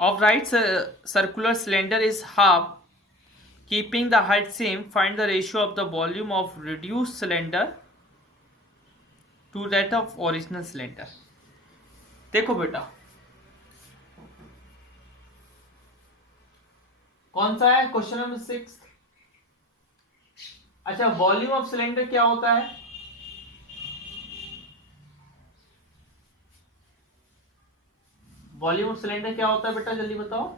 of right circular cylinder is half, keeping the height same. Find the ratio of the volume of reduced cylinder to that of original cylinder. देखो बेटा कौन सा है question number 6। अच्छा, volume of cylinder क्या होता है? Volume of cylinder क्या होता है बेटा, जल्दी बताओ।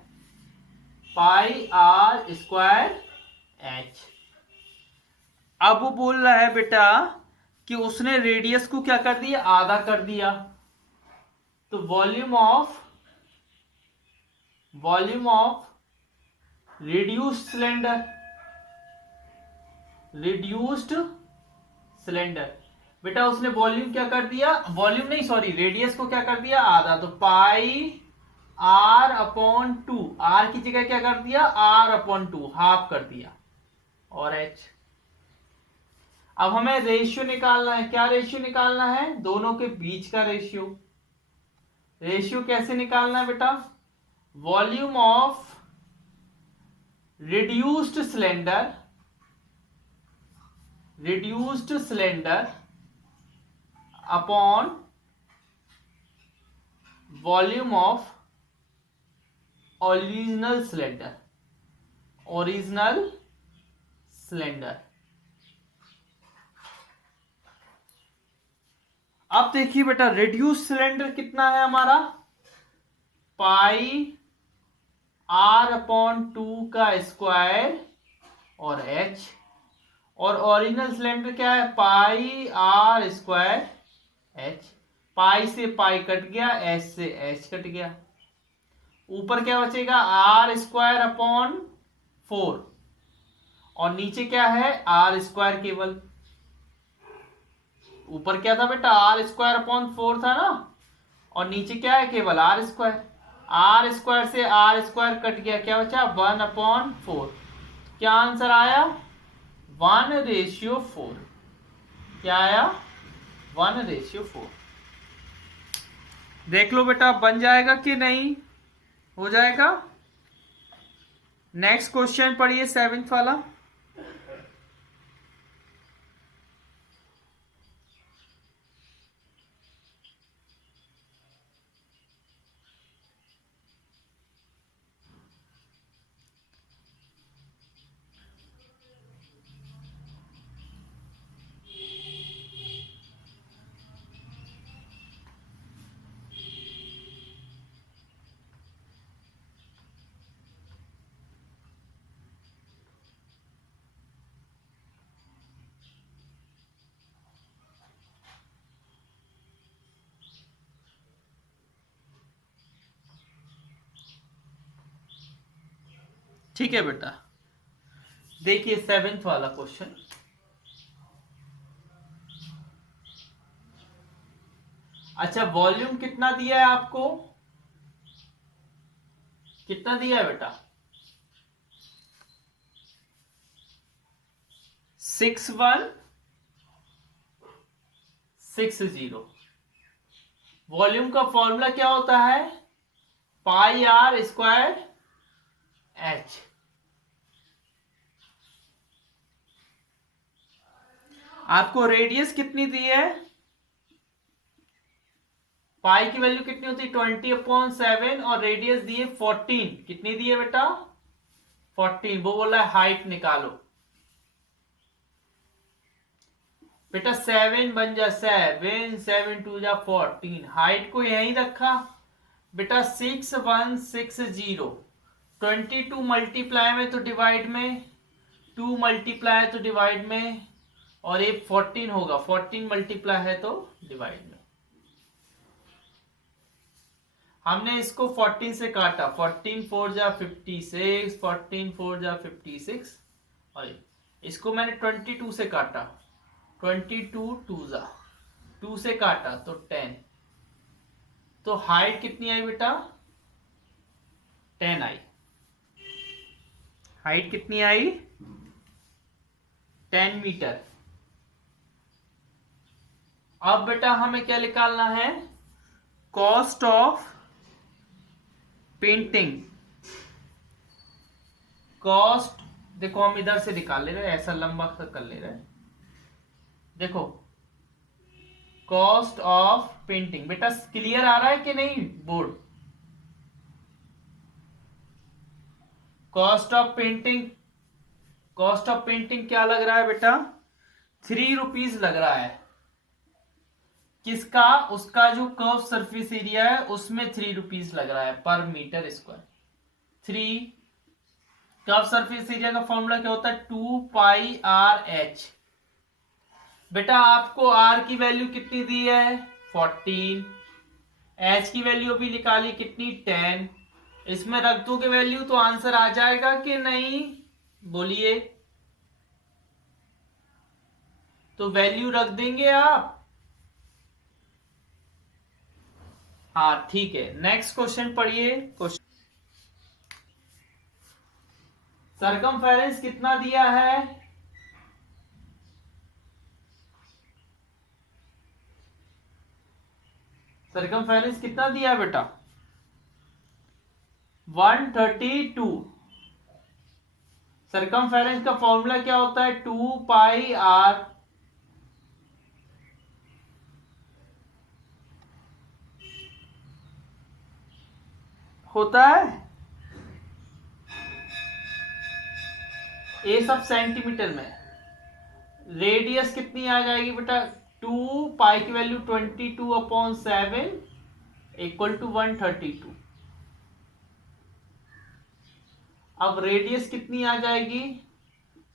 पाई आर स्क्वायर एच। अब वो बोल रहा है बेटा कि उसने रेडियस को क्या कर दिया, आधा कर दिया। तो वॉल्यूम ऑफ रिड्यूस्ड सिलेंडर बेटा उसने वॉल्यूम क्या कर दिया, वॉल्यूम नहीं सॉरी रेडियस को क्या कर दिया, आधा। तो पाई आर अपॉन टू, आर की जगह क्या कर दिया, आर अपॉन टू, हाफ कर दिया। और एच, अब हमें रेशियो निकालना है। क्या रेशियो निकालना है? दोनों के बीच का रेशियो। रेशियो कैसे निकालना है बेटा? Volume of reduced cylinder upon volume of original cylinder. अब देखिए बेटा रिड्यूस सिलेंडर कितना है हमारा, पाई आर अपॉन टू का स्क्वायर और एच। और ओरिजिनल सिलेंडर क्या है, पाई आर स्क्वायर एच। पाई से पाई कट गया, एच से एच कट गया। ऊपर क्या बचेगा, आर स्क्वायर अपॉन 4 और नीचे क्या है, आर स्क्वायर केवल। ऊपर क्या था बेटा, आर स्क्वायर अपॉन 4 था ना, और नीचे क्या है, केवल आर स्क्वायर। आर स्क्वायर से आर स्क्वायर कट गया, क्या बचा 1 अपॉन 4। क्या आंसर आया, 1:4। क्या आया, 1:4। देख लो बेटा बन जाएगा कि नहीं, हो जाएगा। नेक्स्ट क्वेश्चन पढ़िए 7th वाला। ठीक है बेटा, देखिए 7th वाला क्वेश्चन। अच्छा, वॉल्यूम कितना दिया है आपको, कितना दिया है बेटा, 6160। वॉल्यूम का फॉर्मूला क्या होता है, पाई आर स्क्वायर एच। आपको रेडियस कितनी दी है, पाई की वैल्यू कितनी होती है 20/7 और रेडियस दी है 14। कितनी दी है बेटा, 14। वो बोला है हाइट निकालो। बेटा 7 बन जा 7, 7 2 जा 14। हाइट को यहीं रखा बेटा, 6160। 22 मल्टीप्लाई में तो डिवाइड में, 2 मल्टीप्लाई तो डिवाइड में, और ये 14 होगा, 14 मल्टीप्लाई है तो डिवाइड में। हमने इसको 14 से काटा, 14 4 जा 56, 14 4 जा 56, और इसको मैंने 22 से काटा, 22 2 जा 2 से काटा तो 10। तो हाइट कितनी आई बेटा, 10 आई। हाइट कितनी आई, 10 मीटर। अब बेटा हमें क्या निकालना है, कॉस्ट ऑफ पेंटिंग कॉस्ट, देखो हम इधर से निकाल ले रहे हैं, ऐसा लंबा सा कर ले रहे हैं। देखो कॉस्ट ऑफ पेंटिंग, बेटा क्लियर आ रहा है कि नहीं board? Cost of painting, cost of painting क्या लग रहा है बेटा? 3 रुपीज लग रहा है। किसका? उसका जो कर्व सरफेस एरिया है उसमें 3 रुपीज लग रहा है पर metre square. 3 curve surface area का फॉर्मूला क्या होता है? 2πr/h। बेटा आपको r की वैल्यू कितनी दी है? 14। h की वैल्यू अभी निकाली कितनी? 10। इसमें रख दोगे वैल्यू तो आंसर आ जाएगा कि नहीं? बोलिए। तो वैल्यू रख देंगे आप? हाँ ठीक है। नेक्स्ट क्वेश्चन पढ़िए। क्वेश्चन सरकमफेरेंस कितना दिया है? सरकमफेरेंस कितना दिया है बेटा? 132। सरकमफेरेंस का फॉर्मूला क्या होता है? 2πr। होता है ये सब सेंटीमीटर में। रेडियस कितनी आ जाएगी बेटा? 2 की वैल्यू 22/7 इक्वल टू 132। अब रेडियस कितनी आ जाएगी?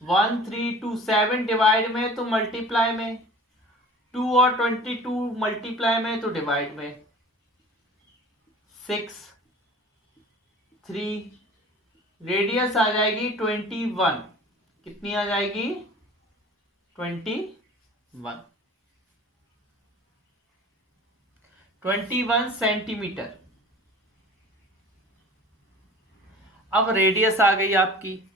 1327 डिवाइड में तो मल्टीप्लाई में, 2 और 22 मल्टीप्लाई में तो डिवाइड में, 6 3। रेडियस आ जाएगी 21। कितनी आ जाएगी? 21 सेंटीमीटर। अब रेडियस आ गई आपकी।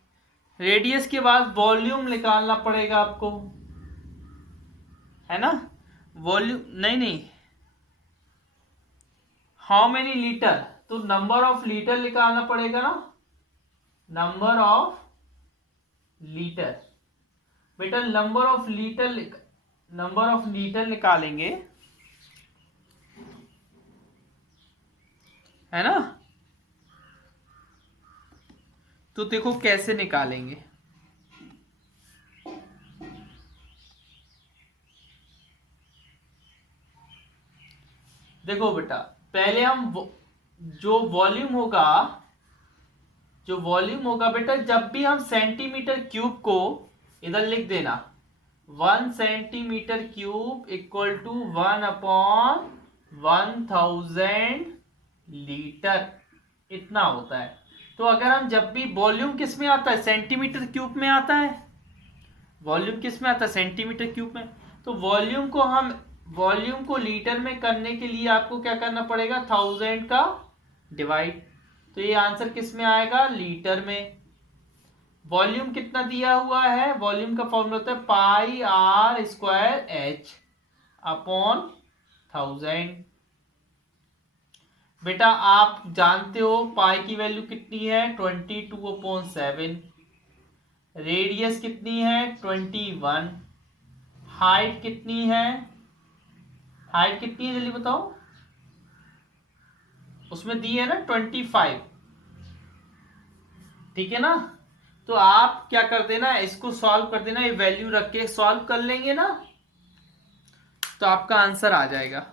रेडियस के बाद वॉल्यूम निकालना पड़ेगा आपको, है ना? वॉल्यूम नहीं, हाउ मेनी लीटर, तो नंबर ऑफ लीटर निकालना पड़ेगा ना। नंबर ऑफ लीटर, बेटा नंबर ऑफ लीटर निकालेंगे, है ना? तो देखो कैसे निकालेंगे। देखो बेटा पहले हम जो वॉल्यूम होगा बेटा, जब भी हम सेंटीमीटर क्यूब को इधर लिख देना, 1 centimetre cube equal to 1/1000 litre, इतना होता है। तो अगर हम जब भी वॉल्यूम किस में आता है? सेंटीमीटर क्यूब में आता है। वॉल्यूम किस में आता है? सेंटीमीटर क्यूब में। तो वॉल्यूम को लीटर में करने के लिए आपको क्या करना पड़ेगा? 1000 का डिवाइड। तो ये आंसर किस में आएगा? लीटर में। वॉल्यूम कितना दिया हुआ है? वॉल्यूम का फॉर्मूला होता है πr² अपॉन 1000। बेटा आप जानते हो पाई की वैल्यू कितनी है? 22/7। रेडियस कितनी है? 21। हाइट कितनी है? हाइट कितनी है जल्दी बताओ? उसमें दी है ना 25। ठीक है ना? तो आप क्या कर देना, इसको सॉल्व कर देना, ये वैल्यू रख के सॉल्व कर लेंगे ना तो आपका आंसर आ जाएगा,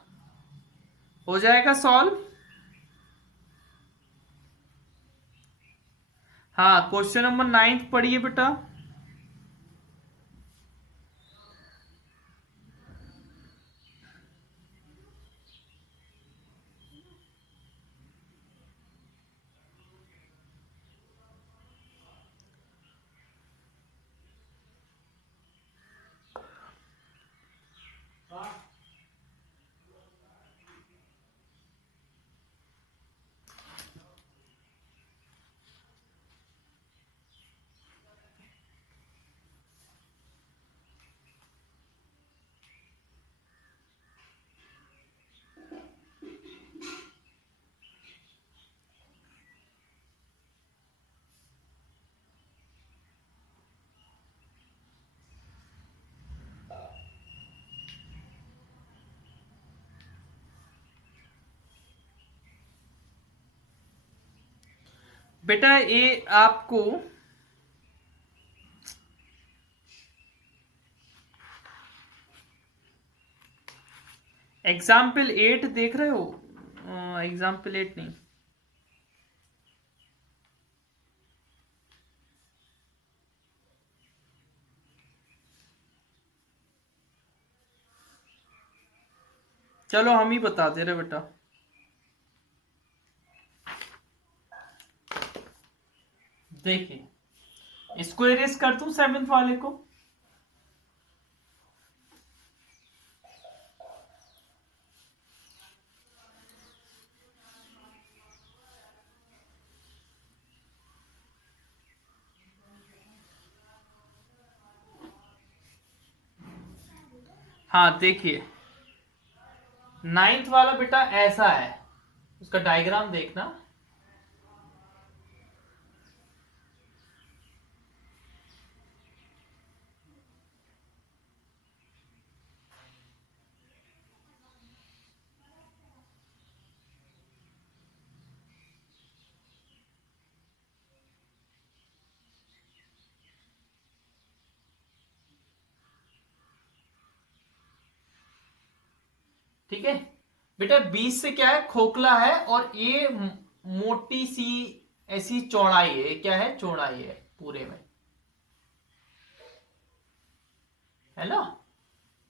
हो जाएगा सॉल्व। हाँ क्वेश्चन नंबर 9 पढ़िए बेटा। बेटा ये आपको एग्जाम्पल 8 देख रहे हो? एग्जाम्पल 8 नहीं, चलो हम ही बता दे रहे बेटा। देखिए इसको इरेज कर दूं 7th वाले को। हाँ देखिए 9th वाला बेटा ऐसा है, उसका डायग्राम देखना। ठीक है बेटा, 20 से क्या है, खोखला है, और ये मोटी सी ऐसी चौड़ाई है। क्या है? चौड़ाई है पूरे में, है ना?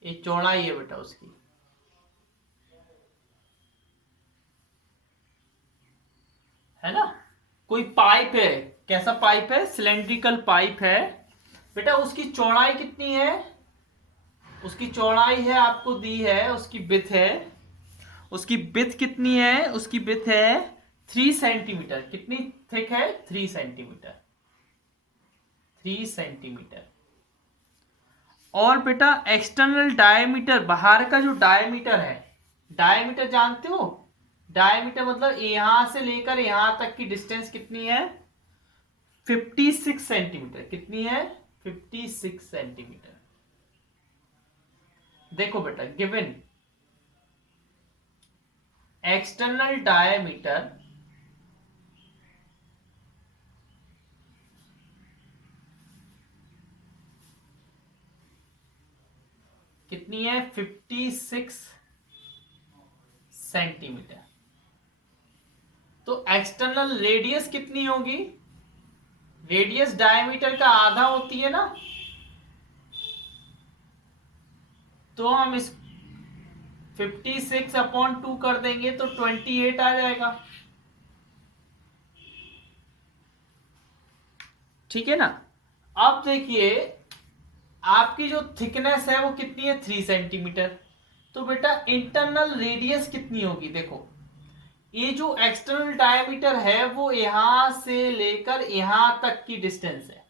ये चौड़ाई है बेटा उसकी, है ना? कोई पाइप है, कैसा पाइप है? सिलेंड्रिकल पाइप है बेटा। उसकी चौड़ाई कितनी है? उसकी चौड़ाई है, आपको दी है, उसकी विड्थ है। उसकी विड्थ कितनी है? उसकी विड्थ है 3 सेंटीमीटर। कितनी थिक है? 3 सेंटीमीटर। 3 सेंटीमीटर। और बेटा एक्सटर्नल डायमीटर, बाहर का जो डायमीटर है, डायमीटर जानते हो? डायमीटर मतलब यहां से लेकर यहां तक की डिस्टेंस कितनी है? 56 सेंटीमीटर। कितनी है? 56 सेंटीमीटर। देखो बेटा, गिवन एक्सटर्नल डायमीटर कितनी है? 56 सेंटीमीटर। तो एक्सटर्नल रेडियस कितनी होगी? रेडियस डायमीटर का आधा होती है ना, तो हम इस 56/2 कर देंगे तो 28 आ जाएगा। ठीक है ना? अब देखिए आपकी जो थिकनेस है वो कितनी है? 3 सेंटीमीटर। तो बेटा इंटरनल रेडियस कितनी होगी? देखो ये जो एक्सटर्नल डायमीटर है वो यहां से लेकर यहां तक की डिस्टेंस है।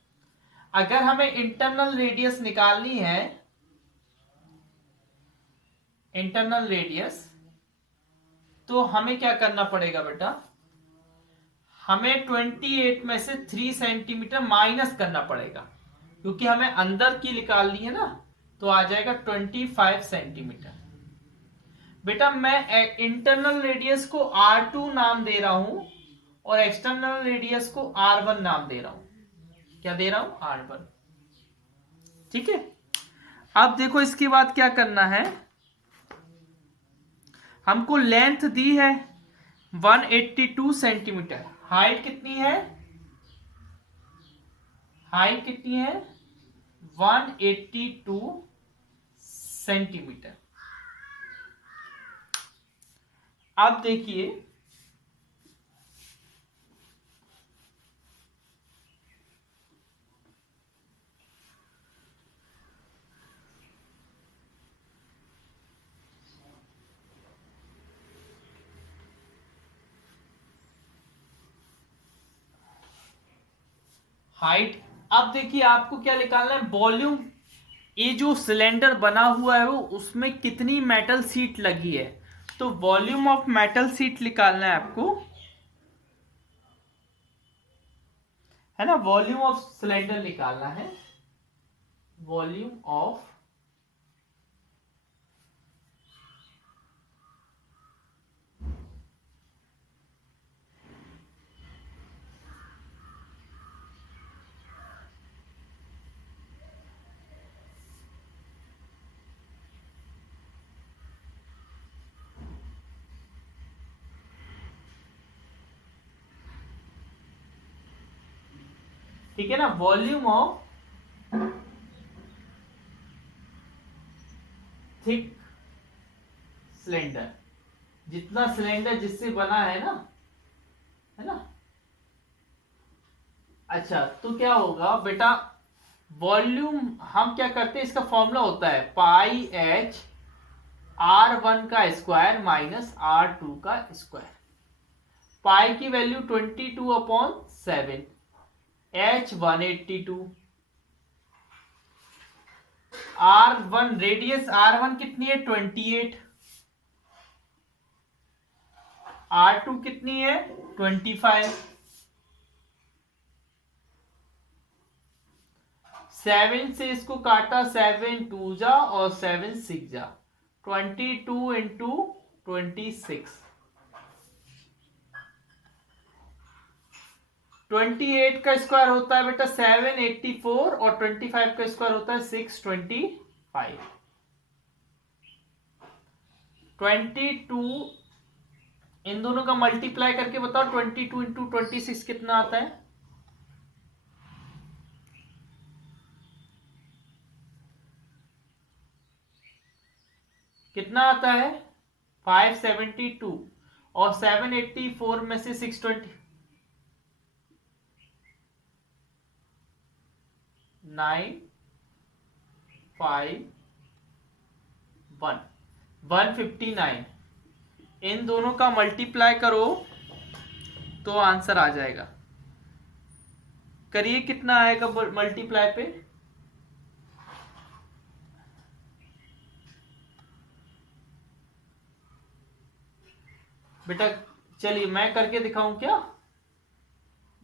अगर हमें इंटरनल रेडियस निकालनी है, इंटरनल रेडियस, तो हमें क्या करना पड़ेगा बेटा? हमें 28 में से 3 सेंटीमीटर माइनस करना पड़ेगा, क्योंकि हमें अंदर की निकालनी है ना। तो आ जाएगा 25 सेंटीमीटर। बेटा मैं इंटरनल रेडियस को R2 नाम दे रहा हूं और एक्सटर्नल रेडियस को R1 नाम दे रहा हूं। क्या दे रहा हूं? R1। ठीक है, अब देखो इसके बाद क्या करना है। हमको लेंथ दी है 182 सेंटीमीटर। हाइट कितनी है? हाइट कितनी है? 182 सेंटीमीटर। अब देखिए हाइट। अब देखिए आपको क्या निकालना है? वॉल्यूम। ये जो सिलेंडर बना हुआ है वो उसमें कितनी मेटल सीट लगी है, तो वॉल्यूम ऑफ मेटल सीट निकालना है आपको, है ना? वॉल्यूम ऑफ सिलेंडर निकालना है। वॉल्यूम ऑफ ठीक है ना, वॉल्यूम ऑफ थिक सिलेंडर, जितना सिलेंडर जिससे बना है ना। अच्छा, तो क्या होगा बेटा, वॉल्यूम हम क्या करते हैं, इसका फॉर्मूला होता है पाई एच R1 का स्क्वायर माइनस R2 का स्क्वायर। पाई की value 22/7, H 182, R1 radius R1 कितनी है 28, R2 कितनी है 25, 7 से इसको काटा, 7 2 जा और 7 6 जा, 22 इंटू 26, 28 का स्क्वायर होता है बेटा 784 और 25 का स्क्वायर होता है 625। 22 इन दोनों का मल्टीप्लाई करके बताओ, 22 इंटू 26 कितना आता है? कितना आता है? 572 और 784 में से 620 951 159। इन दोनों का मल्टीप्लाई करो तो आंसर आ जाएगा। करिए कितना आएगा मल्टीप्लाई पे? बेटा चलिए मैं करके दिखाऊं क्या?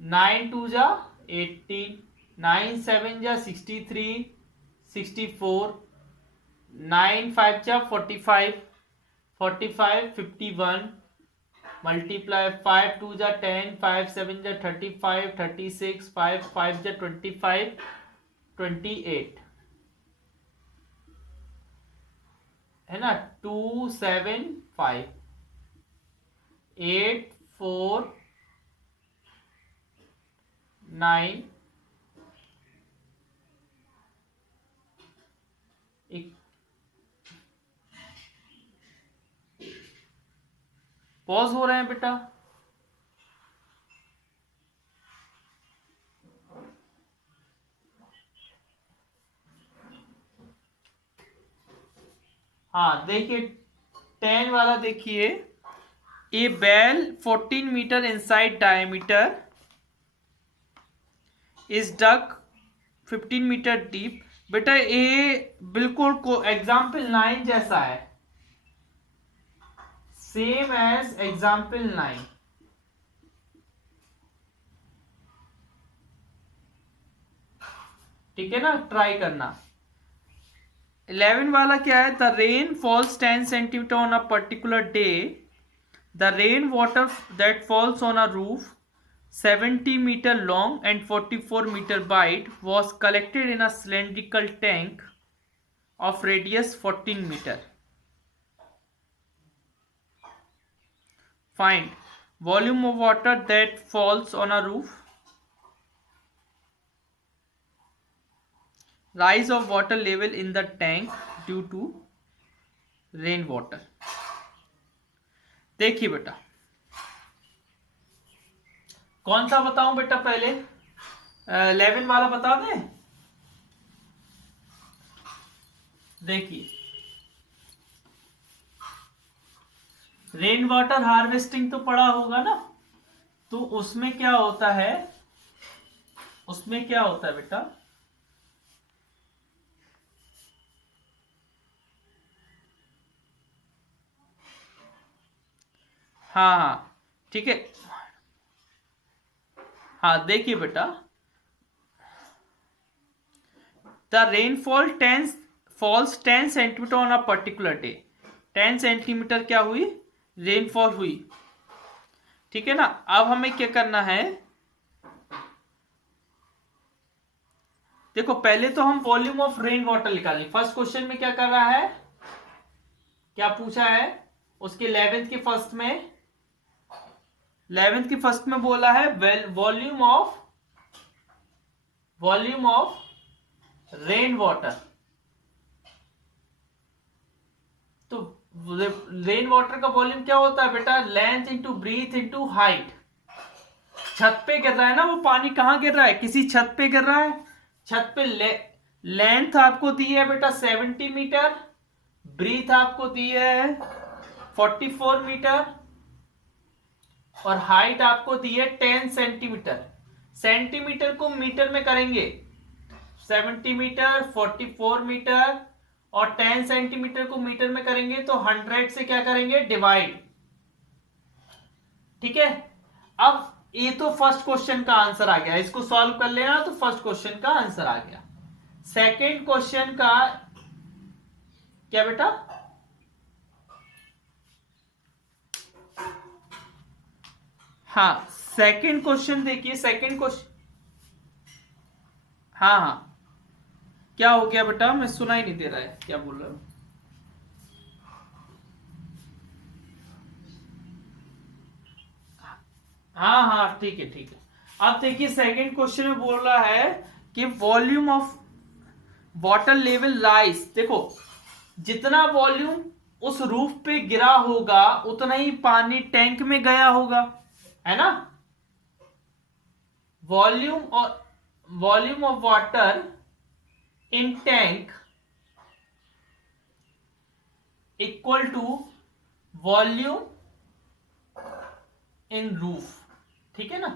9 2 जा 18, 9 7 जा 63, 64, 9 5 जा 45, 45 51, मल्टीप्लाई 5 2 जा 10, 5 7 जा 35, 36, 5 5 जा 25, 28 है ना, 2 7 5 8 4 9 पॉज हो रहे हैं बेटा? हाँ देखिए 10 वाला देखिए, a well 14 metre inside diameter is dug 15 metre deep. बेटा ये बिल्कुल को एग्जाम्पल 9 जैसा है, सेम एज एग्जाम्पल 9। ठीक है ना, ट्राई करना। 11 वाला क्या है? The rain false 10 centimetre on a particular day. The rain water that falls on a roof 70 meter long and 44 meter wide was collected in a cylindrical tank of radius 14 meter. Find volume of water that falls on a roof, rise of water level in the tank due to rain water. देखिए बेटा कौन सा बताऊं बेटा? पहले 11 वाला बता दें। देखिए रेन वाटर हार्वेस्टिंग तो पढ़ा होगा ना, तो उसमें क्या होता है, उसमें क्या होता है बेटा? हाँ हाँ ठीक है। हाँ देखिए बेटा, the rainfall 10 falls 10 centimetre on a particular day. 10 centimetre क्या हुई? रेनफॉल हुई। ठीक है ना, अब हमें क्या करना है? देखो पहले तो हम वॉल्यूम ऑफ रेन वाटर निकालेंगे। फर्स्ट क्वेश्चन में क्या कर रहा है, क्या पूछा है? उसके 11th के फर्स्ट में, 11th के फर्स्ट में बोला है volume of volume of rain water. तो रेन वाटर का वॉल्यूम क्या होता है बेटा? Length into breadth into height. छत पे गिर रहा है ना वो पानी, कहां गिर रहा है? किसी छत पे गिर रहा है। छत पे लेंथ आपको दी है बेटा 70 मीटर, ब्रीथ आपको दी है 44 मीटर, और हाइट आपको दी है 10 सेंटीमीटर। सेंटीमीटर को मीटर में करेंगे, 70 मीटर, 44 मीटर और 10 सेंटीमीटर को मीटर में करेंगे तो 100 से क्या करेंगे? डिवाइड। ठीक है, अब ये तो फर्स्ट क्वेश्चन का आंसर आ गया, इसको सॉल्व कर लेना तो फर्स्ट क्वेश्चन का आंसर आ गया। सेकंड क्वेश्चन का क्या बेटा? हाँ, सेकंड क्वेश्चन देखिए, सेकंड क्वेश्चन। हाँ हाँ, क्या हो गया बेटा? मैं सुना ही नहीं दे रहा है, क्या बोल रहा हूं? हाँ हाँ, ठीक है ठीक है। अब देखिए सेकंड क्वेश्चन में बोल रहा है कि volume of water level rise. देखो, जितना वॉल्यूम उस रूफ पे गिरा होगा उतना ही पानी टैंक में गया होगा, है ना? Volume of water in tank equal to volume in roof. ठीक है ना?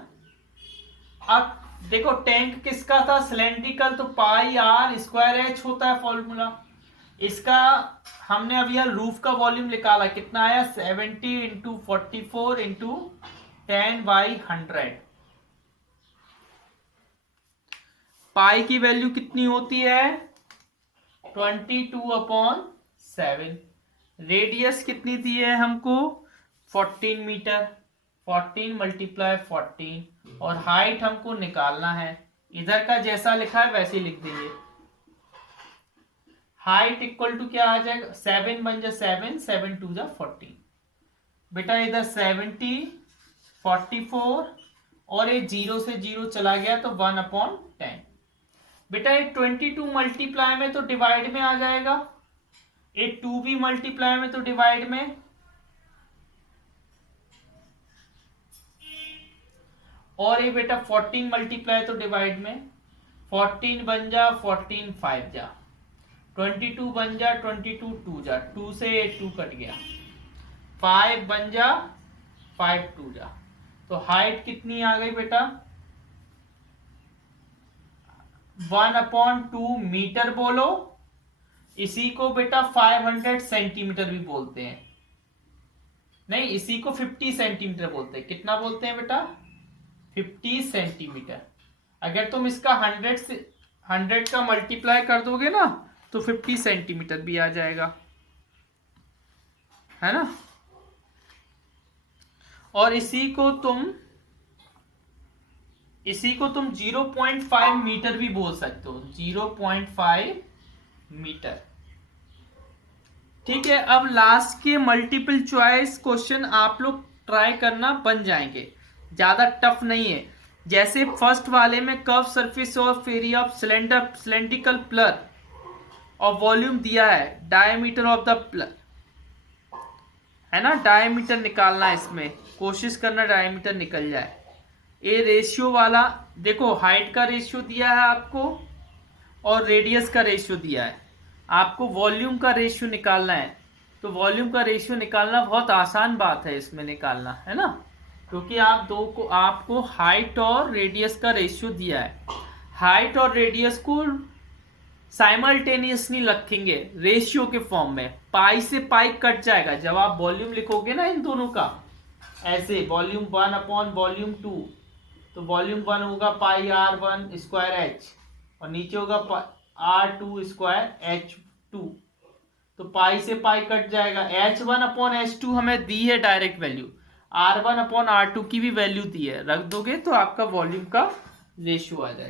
अब देखो टैंक किसका था? सिलेंड्रिकल, तो पाई आर स्क्वायर एच होता है फॉर्मूला इसका। हमने अभी यार रूफ का वॉल्यूम निकाला, कितना आया? 70 इंटू 44 इंटू 10/100। पाई की वैल्यू कितनी होती है? 22/7। रेडियस कितनी दी है हमको? 14 मीटर। 14 मल्टीप्लाई 14, और हाइट हमको निकालना है। इधर का जैसा लिखा है वैसे ही लिख दीजिए। हाइट इक्वल टू क्या आ जाएगा? 7 बन जा 7, 7 2 जा 14। बेटा इधर 70, 44 और ये 0 से 0 चला गया तो 1/10। बेटा ये 22 मल्टीप्लाई में तो डिवाइड में आ जाएगा, ये 2 भी मल्टीप्लाई में तो डिवाइड में, और ये बेटा 14 मल्टीप्लाई तो डिवाइड में। 14 बन जा 14 5 जा, 22 बन जा 22 2 जा, 2 से 2 कट गया, 5 बन जा 5 2 जा। तो हाइट कितनी आ गई बेटा? 1/2 मीटर बोलो। इसी को बेटा 500 सेंटीमीटर भी बोलते हैं। नहीं, इसी को 50 सेंटीमीटर बोलते हैं। कितना बोलते हैं बेटा? 50 सेंटीमीटर। अगर तुम इसका 100 का मल्टीप्लाई कर दोगे ना तो 50 सेंटीमीटर भी आ जाएगा, है ना? और इसी को तुम 0.5 मीटर भी बोल सकते हो, 0.5 मीटर। ठीक है, अब लास्ट के मल्टीपल चॉइस क्वेश्चन आप लोग ट्राई करना, बन जाएंगे, ज्यादा टफ नहीं है। जैसे फर्स्ट वाले में curve surface of area of cylindrical pillar और वॉल्यूम दिया है, डायमीटर ऑफ द प्लर, है ना? डायमीटर निकालना है, इसमें कोशिश करना डायमीटर निकल जाए। ये रेशियो वाला देखो, हाइट का रेशियो दिया है आपको और रेडियस का रेशियो दिया है। आपको वॉल्यूम का रेशियो निकालना है, तो वॉल्यूम का रेशियो निकालना बहुत आसान बात है इसमें निकालना, है ना? क्योंकि आपको हाइट और रेडियस का रेशियो दिया है। हाइट और रेडियस को साइमल्टेनियसली रखेंगे रेशियो के फॉर्म में, पाई से पाई कट जाएगा जब आप वॉल्यूम लिखोगे ना इन दोनों का। ऐसे वॉल्यूम 1/वॉल्यूम 2, तो वॉल्यूम 1 होगा पाई R1 स्क्वायर एच, और नीचे होगा R2 स्क्वायर H2। तो पाई से पाई कट जाएगा। H1/H2 हमें दी है डायरेक्ट वैल्यू, R1/R2 की भी वैल्यू दी है, रख दोगे तो आपका वॉल्यूम का रेशियो आ जाएगा।